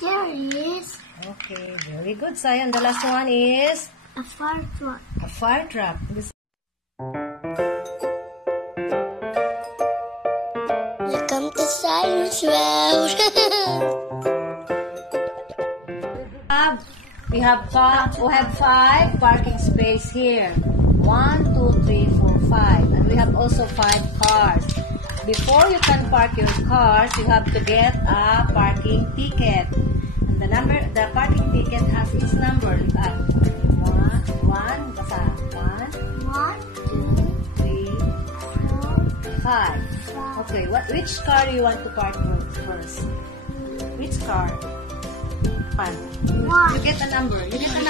There is Okay, very good, Zion. The last one is a fire truck. a fire truck. Welcome to Science World. We have five parking space here. 1, 2, 3, 4, 5. And we have also 5 cars. Before you can park your cars, you have to get a parking ticket. And the parking ticket has its number. 1, basa. 1, 1, 2, 3, 5. Okay, which car do you want to park first? Which car? 1. You get a number. You get a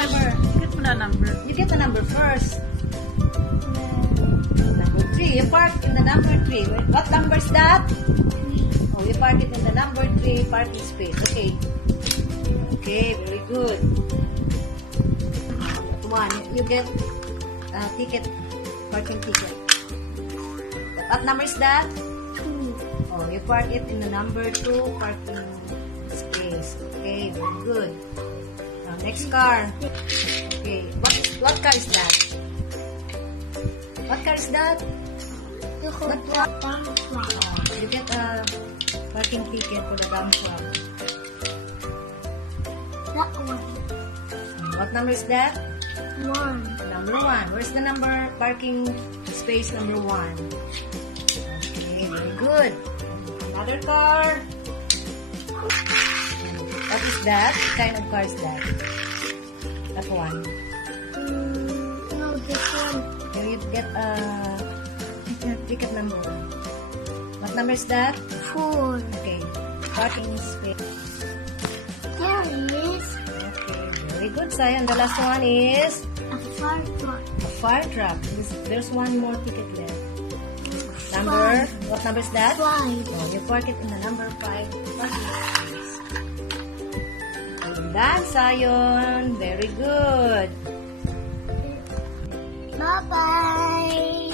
number. You get a number first. Number 3. You park in the number 3. What number is that? 3. Oh, you park it in the number 3 parking space. Okay. Okay, very good. 1. You get a ticket, parking ticket. What number is that? 2. Oh, you park it in the number 2 parking space. Okay, very good. Next car. Okay, what car is that? What car is that? You got that dump truck. You get a parking ticket for the dump truck. That one. What number is that? 1. Number 1. Where's the number parking space number 1? Okay, very good. Another car. What is that? What kind of car is that? That one. No, this one. Here you get a ticket number. What number is that? 4. Okay. Parking space. There is Okay, very good, Zion. The last one is a fire truck. a fire truck. There's one more ticket left. Number? What number is that? 5. Oh, you park it in the number 5 parking space. And done, Zion. Very good. Bye-bye.